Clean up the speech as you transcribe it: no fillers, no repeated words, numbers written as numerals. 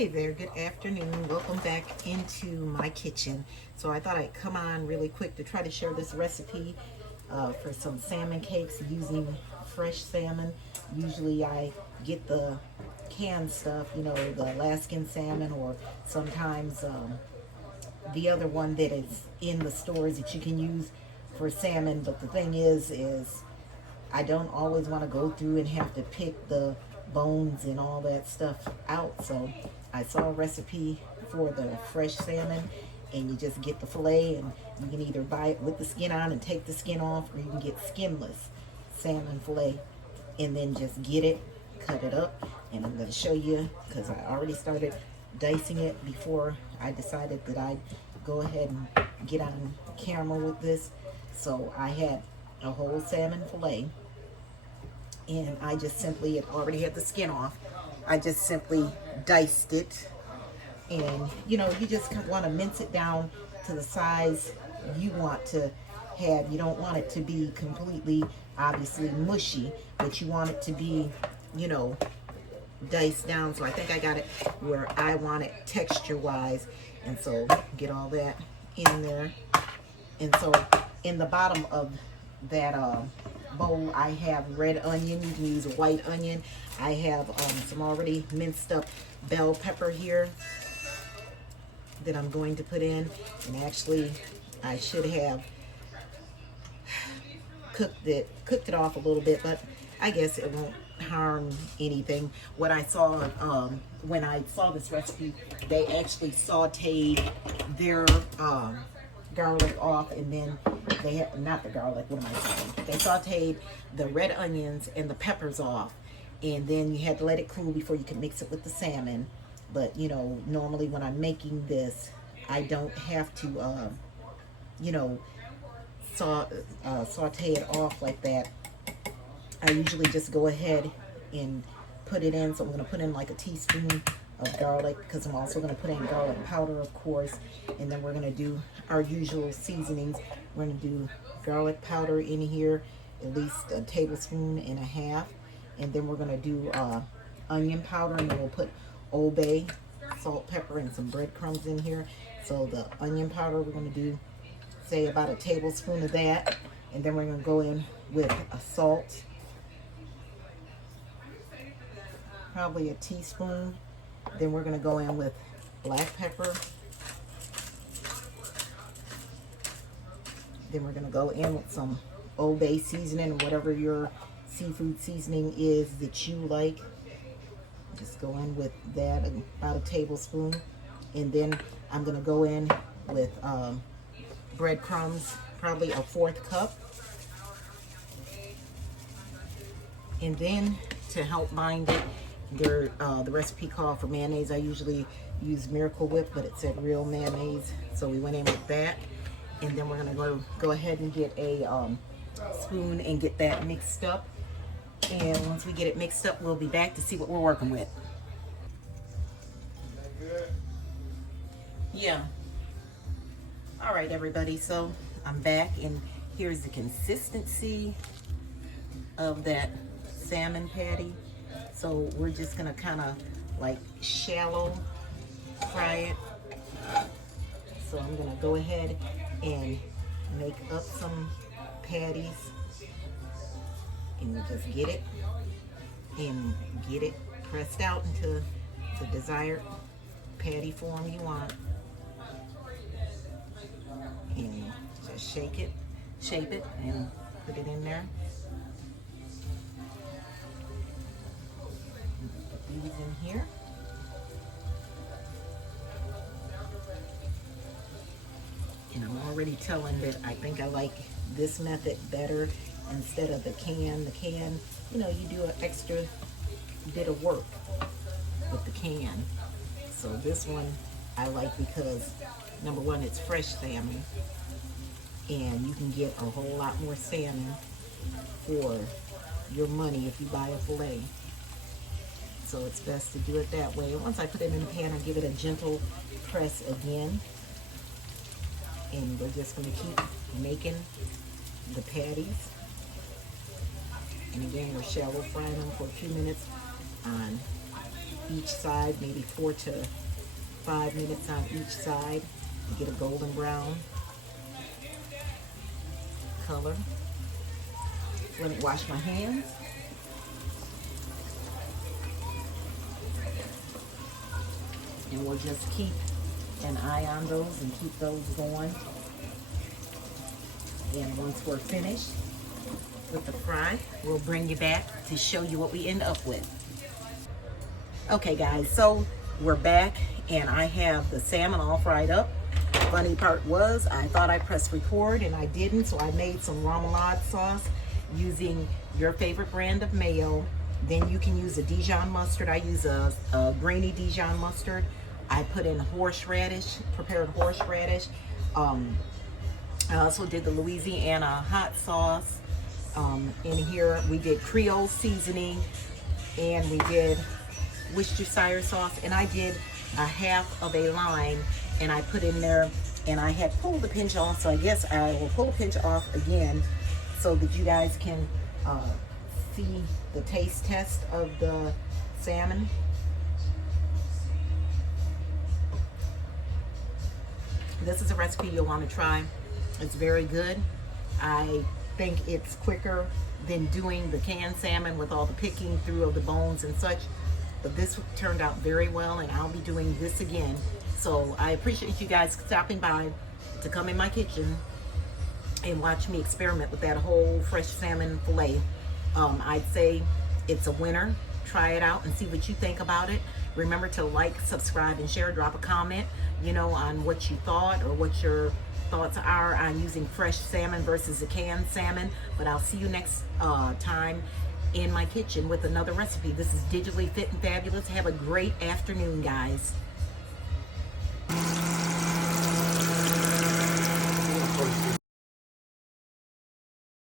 Hey there, good afternoon. Welcome back into my kitchen. So I thought I'd come on really quick to try to share this recipe for some salmon cakes using fresh salmon. Usually I get the canned stuff, you know, the Alaskan salmon, or sometimes the other one that is in the stores that you can use for salmon. But the thing is I don't always want to go through and have to pick the bones and all that stuff out. So I saw a recipe for the fresh salmon, and you just get the fillet, and you can either buy it with the skin on and take the skin off, or you can get skinless salmon fillet and then just get it, cut it up. And I'm going to show you, because I already started dicing it before I decided that I'd go ahead and get on camera with this. So I had a whole salmon fillet, and I just simply, it already had the skin off, I just simply diced it. And you know, you just want to mince it down to the size you want to have. You don't want it to be completely, obviously, mushy, but you want it to be, you know, diced down. So I think I got it where I want it texture wise. And so get all that in there. And so in the bottom of that bowl, I have red onion. You can use a white onion. I have some already minced up bell pepper here that I'm going to put in. And actually, I should have cooked it off a little bit, but I guess it won't harm anything. What I saw when I saw this recipe, they actually sauteed their garlic off, and then they had, not the garlic, what am I saying? They sauteed the red onions and the peppers off, and then you had to let it cool before you could mix it with the salmon. But you know, normally when I'm making this, I don't have to you know, saute it off like that. I usually just go ahead and put it in. So I'm going to put in like a teaspoon of garlic, because I'm also going to put in garlic powder, of course. And then we're going to do our usual seasonings. We're going to do garlic powder in here, at least a tablespoon and a half. And then we're going to do onion powder, and then we'll put Old Bay, salt, pepper, and some breadcrumbs in here. So the onion powder, we're going to do, say, about a tablespoon of that. And then we're going to go in with a salt, probably a teaspoon. Then we're going to go in with black pepper. Then we're going to go in with some Old Bay seasoning, whatever your seafood seasoning is that you like. Just go in with that, about a tablespoon. And then I'm going to go in with breadcrumbs, probably a 1/4 cup. And then to help bind it, the recipe called for mayonnaise. I usually use Miracle Whip, but it said real mayonnaise, so we went in with that. And then we're gonna go ahead and get a spoon and get that mixed up. And once we get it mixed up, we'll be back to see what we're working with. Yeah. All right, everybody. So I'm back, and here's the consistency of that salmon patty. So we're just gonna kind of like shallow fry it. So I'm gonna go ahead and make up some patties, and you just get it pressed out into the desired patty form you want, and just shape it, and put it in there. Put these in here. And I'm already telling that I think I like this method better instead of the can. The can, you know, you do an extra bit of work with the can. So this one I like because, number one, it's fresh salmon, and you can get a whole lot more salmon for your money if you buy a fillet. So it's best to do it that way. And once I put it in the pan, I give it a gentle press again. And we're just going to keep making the patties. And again, we're shallow frying them for a few minutes on each side, maybe 4 to 5 minutes on each side. You get a golden brown color. Let me wash my hands. And we'll just keep an eye on those and keep those going. And once we're finished with the fry, we'll bring you back to show you what we end up with. Okay guys, so we're back and I have the salmon all fried up. Funny part was I thought I pressed record and I didn't, so I made some remoulade sauce using your favorite brand of mayo. Then you can use a Dijon mustard. I use a grainy Dijon mustard. I put in horseradish, prepared horseradish. I also did the Louisiana hot sauce. In here we did Creole seasoning and we did Worcestershire sauce, and I did a half of a lime and I put in there, and I had pulled the pinch off, so I guess I will pull the pinch off again so that you guys can see the taste test of the salmon. This is a recipe you'll want to try. It's very good. I think it's quicker than doing the canned salmon with all the picking through of the bones and such. But this turned out very well, and I'll be doing this again. So I appreciate you guys stopping by to come in my kitchen and watch me experiment with that whole fresh salmon fillet. I'd say it's a winner. Try it out and see what you think about it. Remember to like, subscribe, and share. Drop a comment, you know, on what you thought or what your thoughts are on using fresh salmon versus a canned salmon. But I'll see you next time in my kitchen with another recipe. This is Digitally Fit and Fabulous. Have a great afternoon, guys.